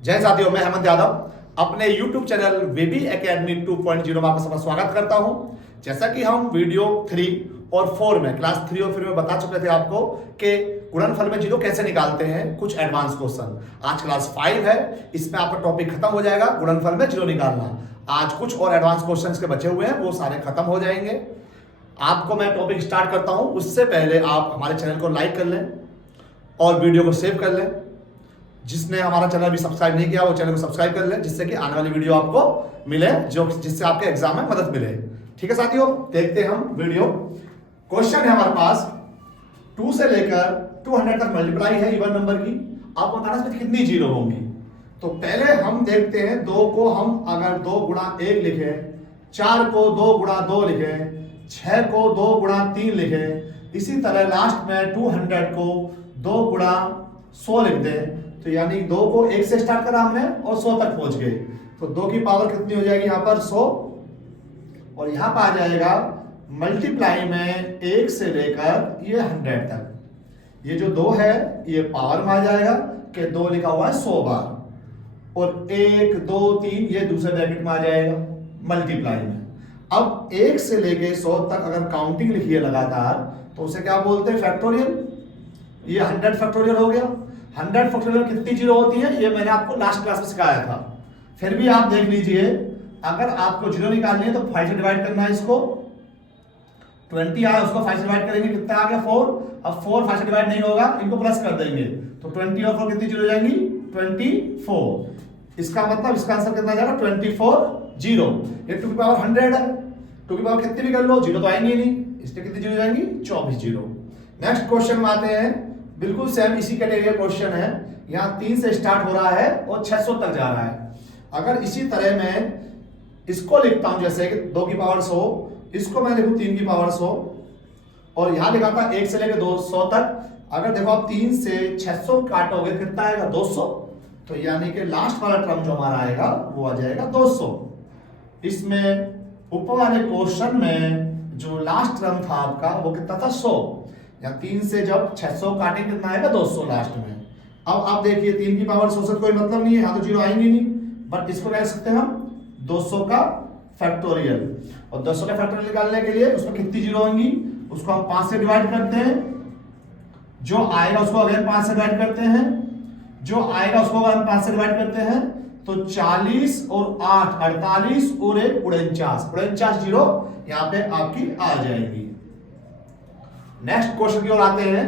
जय साथियों, मैं हेमंत यादव अपने YouTube चैनल बेबी एकेडमी 2.0 में आपका सबका स्वागत करता हूं। जैसा कि हम वीडियो 3 और 4 में क्लास 3 और 4 में बता चुके थे आपको कि गुणनफल में जीरो कैसे निकालते हैं, कुछ एडवांस क्वेश्चन। आज क्लास 5 है, इसमें आपका टॉपिक खत्म हो जाएगा गुणनफल में जीरो निकालना। आज कुछ और एडवांस क्वेश्चन के बचे हुए हैं, वो सारे खत्म हो जाएंगे। आपको मैं टॉपिक स्टार्ट करता हूं, उससे पहले आप हमारे चैनल को लाइक कर लें और वीडियो को सेव कर लें। जिसने हमारा चैनल अभी सब्सक्राइब नहीं किया वो चैनल को सब्सक्राइब कर ले, जिससे कि आने वाली वीडियो आपको मिले, जिससे आपके एग्जाम में मदद मिले। ठीक है साथियों, देखते हैं हम वीडियो। क्वेश्चन है हमारे पास 2 से लेकर 200 तक मल्टीप्लाई है इवन नंबर की। आपको बताना इसमें कितनी जीरो होंगी। तो पहले हम देखते हैं 2 को हम अगर 2 गुणा 1 लिखे, 4 को 2 गुणा 2 लिखे, 6 को 2 गुणा 3 लिखे, इसी तरह लास्ट में 200 को 2 गुणा 100 लिख दें। तो यानी 2 को 1 से स्टार्ट करा हमने और 100 तक पहुंच गए। तो 2 की पावर कितनी हो जाएगी यहाँ पर 100, और यहाँ पर आ जाएगा मल्टीप्लाई में 1 से लेकर ये 100 तक। ये जो 2 है ये पावर में आ जाएगा कि 2 लिखा हुआ है 100 बार, और 1 2 3 ये दूसरे ब्रैकेट में आ जाएगा मल्टीप्लाई में। अब 1 से लेके 100 तक अगर काउंटिंग लिखी है लगातार, तो उसे क्या बोलते हैं? फैक्टोरियल। ये 100 फैक्टोरियल हो गया। 100 फैक्टोरियल में कितनी जीरो होती है ये मैंने आपको लास्ट क्लास में सिखाया था। फिर भी आप देख लीजिए, अगर आपको जीरो निकालनी है तो 5 से डिवाइड करना है इसको। 20 आया उसको 5 से डिवाइड करेंगे, कितना आ गया 4। अब 4 5 से डिवाइड नहीं होगा, इनको प्लस कर देंगे तो 20 और 4 कितनी जीरो हो जाएंगी? 24। इसका मतलब इसका आंसर कितना जाएगा? 24 जीरो। ये 2 की पावर 100 है, 2 की पावर कितनी भी कर लो जीरो तो आएंगे नहीं, इसमें कितनी जीरो हो जाएंगी? 24 जीरो। नेक्स्ट क्वेश्चन में आते हैं, बिल्कुल सेम इसी कैटेगरी का क्वेश्चन है। यहाँ 3 से स्टार्ट हो रहा है और 600 तक जा रहा है। अगर इसी तरह मैं इसको लिखता हूं, जैसे कि 2 की पावर 100, इसको मैं लिखूं 3 की पावर 100, और यहां लिखा था 1 से लेकर 200 तक। अगर देखो आप 3 से 600 काटोगे कितना आएगा? 200। तो यानी कि लास्ट वाला टर्म जो हमारा आएगा वो आ जाएगा 200। इसमें ऊपर वाले क्वेश्चन में जो लास्ट टर्म था आपका वो कितना था? 100। या 3 से जब 600 काटे कितना आएगा? 200 लास्ट में। अब आप देखिए 3 की पावर 100 से कोई मतलब नहीं है, यहाँ तो जीरो आएंगे नहीं, बट इसको कह सकते हैं हम 200 का फैक्टोरियल। और 200 का फैक्टोरियल निकालने के लिए उसमें कितनी जीरो होंगी उसको हम 5 से डिवाइड करते हैं, जो आएगा उसको अगेन 5 से डिवाइड करते हैं, जो आएगा उसको अगर हम 5 से डिवाइड करते हैं तो 40 और 8 48 और 1 49 जीरो यहाँ पे आपकी आ जाएगी। नेक्स्ट क्वेश्चन की ओर आते हैं।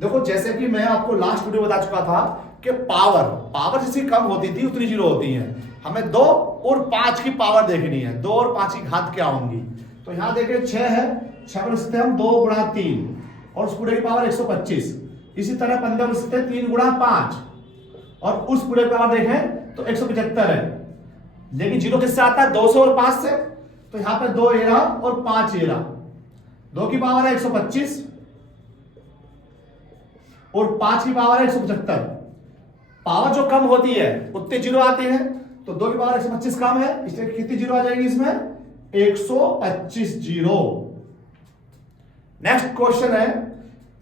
देखो जैसे कि मैं आपको लास्ट वीडियो बता चुका था कि पावर जितनी कम होती थी उतनी जीरो होती है। हमें 2 और 5 की पावर देखनी है, 2 और 5 की घात क्या होंगी। तो यहां देखिए 6 है, 6 पर सकते हम 2 गुणा 3 और उस पूरे की पावर 125। इसी तरह 15 पर सकते हैं 3 गुणा 5 और उस पूरे की पावर देखें तो 175 है। लेकिन जीरो किससे आता है? 200 और 5 से। तो यहां पर 2 एरा और 5 एरा, 2 की पावर है 125 और 5 की पावर है 175। पावर जो कम होती है उतने जीरो आते हैं। तो 2 की पावर 125 कम है, इसलिए कितनी जीरो आ जाएगी इसमें? 125 जीरो। नेक्स्ट क्वेश्चन है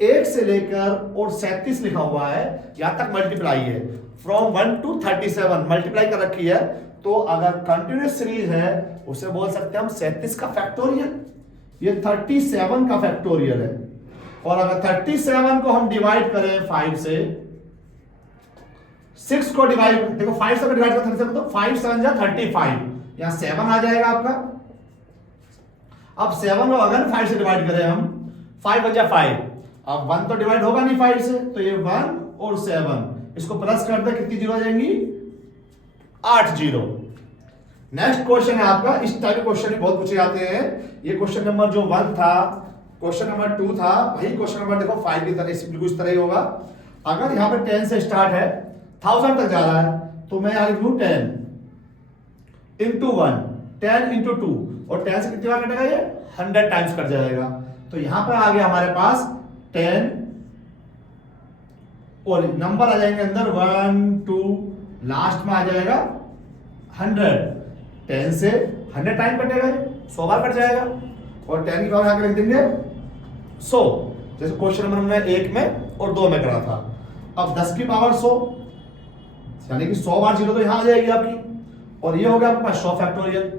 1 से लेकर और 37 लिखा हुआ है, यहां तक मल्टीप्लाई है। फ्रॉम 1 to 37 मल्टीप्लाई कर रखी है। तो अगर कंटिन्यूस सीरीज है उसे बोल सकते हैं हम 37 का फैक्टोरियल। ये 37 का फैक्टोरियल है। और अगर 37 को हम डिवाइड करें 5 से, 6 को डिवाइड देखो 5 से डिवाइड कर 37 तो 5 7 जा 35, यहां 7 आ जाएगा आपका। अब 7 को अगर 5 से डिवाइड करें हम, 5 बचा 5, अब 1 तो डिवाइड होगा नहीं 5 से, तो ये 1 और 7 इसको प्लस कर दे, कितनी जीरो आ जाएंगी? 8 जीरो। नेक्स्ट क्वेश्चन है आपका, इस टाइप के क्वेश्चन बहुत पूछे जाते हैं। ये क्वेश्चन नंबर जो 1 था, क्वेश्चन नंबर 2 था, वही क्वेश्चन नंबर देखो 5 की तरह बिल्कुल इस तरह ही होगा। अगर यहाँ पे 10 से स्टार्ट है 1000 तक जा रहा है, तो मैं यहां लिखूं 10 इंटू 1, 10 इंटू 2, और 10 से कितनी बार कटेगा? ये 100 टाइम्स कट जाएगा। तो यहां पर आ गया हमारे पास 10 और नंबर आ जाएंगे अंदर 1 2, लास्ट में आ जाएगा 100। 10 से 100 टाइम कटेगा, 100 बार कट जाएगा, और 10 की पावर आके लिख देंगे 100, जैसे क्वेश्चन नंबर हमने 1 में और 2 में करा था। अब 10 की पावर 100, यानी कि 100 बार जीरो तो यहाँ आ जाएगी आपकी, और ये हो गया आपके पास 100 फैक्टोरियल,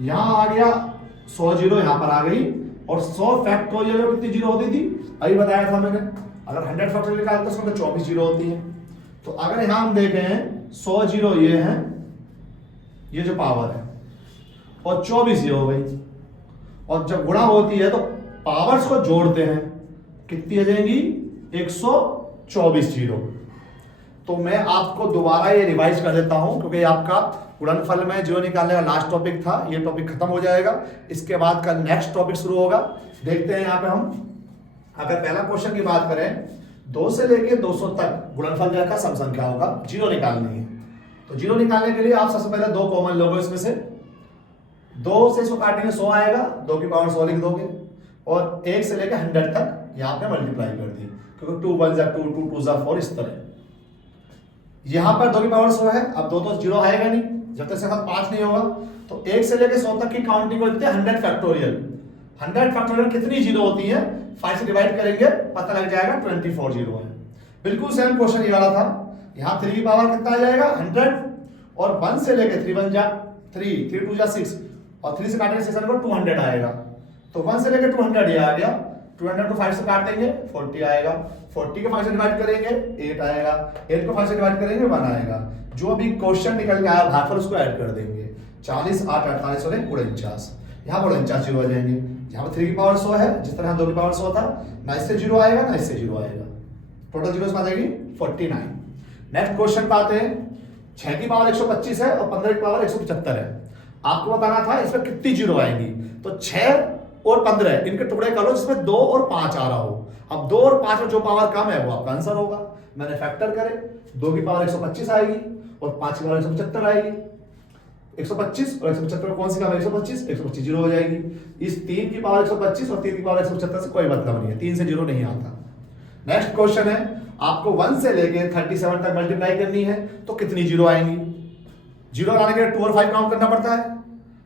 यहाँ आ गया 100 जीरो यहाँ पर आ गई, और 100 फैक्टोरियल में कितनी जीरो होती थी अभी बताया था मैंने, अगर 100 फैक्टोरियल निकालते हैं उसमें 24 जीरो होती है। तो अगर यहाँ हम देखें 100 जीरो ये है, ये जो पावर है, और 24 ये हो गई, और जब गुणा होती है तो पावर्स को जोड़ते हैं, कितनी आ जाएंगी 124 जीरो। तो मैं आपको दोबारा ये रिवाइज कर देता हूं, क्योंकि आपका गुणनफल में जीरो निकालने का लास्ट टॉपिक था, ये टॉपिक खत्म हो जाएगा, इसके बाद का नेक्स्ट टॉपिक शुरू होगा। देखते हैं यहाँ पे हम, अगर पहला क्वेश्चन की बात करें 2 से लेके 200 तक गुणनफल जो है सम संख्याओं का जीरो निकालनी है। तो जीरो निकालने के लिए आप सबसे पहले 2 कॉमन लोगे, इसमें से 2 से इसको काटेंगे 100 आएगा, 2 की पावर 100 लिख दोगे, और 1 से लेकर 100 तक यहाँ पे मल्टीप्लाई कर दी, क्योंकि 2 1 2 2 2 4 इस तरह। यहाँ पर 2 की पावर 100 है, अब 2 तो जीरो आएगा नहीं जब तक इसके साथ 5 नहीं होगा, तो 1 से लेकर 100 तक की काउंटिंग को लिखते हैं 100 फैक्टोरियल। 100 फैक्टोरियल कितनी जीरो होती है, 5 से डिवाइड करेंगे पता लग जाएगा 24 जीरो है। बिल्कुल सेम क्वेश्चन ये वाला था, यहाँ 3 की पावर कितना आ जाएगा 100, और 1 से लेके 3 1 जा 3 3 2 जा 6, और 3 से काटेंगे 6 को 200 आएगा। तो 1 से लेके 200 ये आ गया, 200 को 5 से काट देंगे 40 आएगा, 40 को 5 से डिवाइड करेंगे 8 आएगा, 8 को 5 से डिवाइड करेंगे 1 आएगा। जो भी क्वेश्चन निकल के आया भागफल उसको ऐड कर देंगे, 40 8 48 और 49, यहाँ पर 49 जीरो आ जाएंगे। यहाँ पर 3 की पावर 100 है, जिस तरह 2 की पावर 100 था, ना इससे जीरो आएगा ना इससे जीरो आएगा, टोटल जीरो आ जाएगी 49। नेक्स्ट क्वेश्चन पे आते हैं, 6 की पावर 125 है और 15 की पावर 175 है। आपको बताना था इसमें कितनी जीरो आएंगी, तो 6 और 15 इनके टुकड़े कर लो जिसमें 2 और 5 आ रहा हो। अब 2 और 5 में जो पावर कम है वो आपका आंसर होगा। मैंने फैक्टर करे, 2 की पावर 125 आएगी और 5 की पावर 175 आएगी। 125 और 175 में कौन सी कम है 125, 125 जीरो हो जाएगी। इस 3 की पावर 125 और 3 की पावर 175 से कोई मतलब नहीं है, 3 से जीरो नहीं आता। नेक्स्ट क्वेश्चन है, आपको 1 से लेके 37 तक मल्टीप्लाई करनी है, तो कितनी जीरो आएंगी। जीरो लाने के लिए 2 और 5 काउंट करना पड़ता है,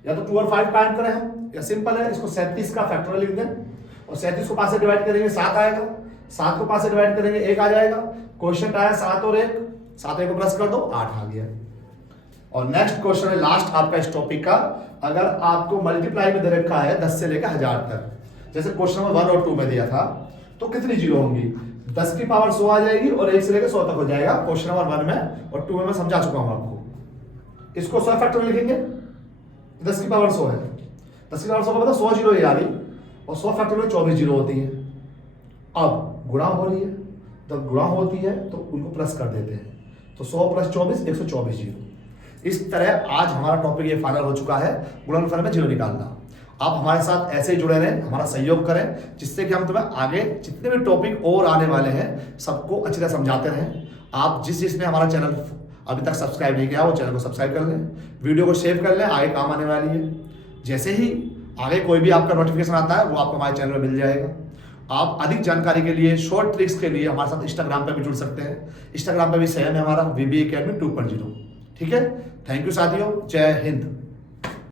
या तो 2 और 5 काउंट करें हम, या सिंपल है इसको 37 का फैक्टोरियल लिख दें, और 37 को 5 से डिवाइड करेंगे 7 आएगा, 7 को 5 से डिवाइड करेंगे 1 आ जाएगा। क्वेश्चन आया 7 और 1, 7 1 को प्लस कर दो 8 आ गया। और नेक्स्ट क्वेश्चन है लास्ट आपका इस टॉपिक का, अगर आपको मल्टीप्लाई में दे रखा है 10 से लेकर 1000 तक, जैसे क्वेश्चन नंबर 1 और 2 में दिया था, तो कितनी जीरो होंगी। 10 की पावर 100 आ जाएगी और 1 से लेकर 100 तक हो जाएगा क्वेश्चन नंबर 1 में, और 2 में मैं समझा चुका हूं आपको। इसको 100 फैक्टोरियल लिखेंगे, 10 की पावर 100 है, 10 की पावर 100 का मतलब 100 जीरो ये आ गई, और 100 फैक्टोरियल 24 जीरो होती है। अब गुणा हो रही है, जब गुणा होती है तो उनको प्लस कर देते हैं, तो 100 प्लस 24 124 जीरो। इस तरह आज हमारा टॉपिक ये फाइनल हो चुका है, गुणनफल में जीरो निकालना। आप हमारे साथ ऐसे ही जुड़े रहें, हमारा सहयोग करें, जिससे कि हम तुम्हें आगे जितने भी टॉपिक और आने वाले हैं सबको अच्छी तरह समझाते रहें। आप जिसने हमारा चैनल अभी तक सब्सक्राइब नहीं किया वो चैनल को सब्सक्राइब कर लें, वीडियो को सेव कर लें, आगे काम आने वाली है। जैसे ही आगे कोई भी आपका नोटिफिकेशन आता है वो आपको हमारे चैनल में मिल जाएगा। आप अधिक जानकारी के लिए, शॉर्ट ट्रिक्स के लिए हमारे साथ इंस्टाग्राम पर भी जुड़ सकते हैं। इंस्टाग्राम पर भी सेम है हमारा VB Academy 2.0। ठीक है, थैंक यू साथियों, जय हिंद।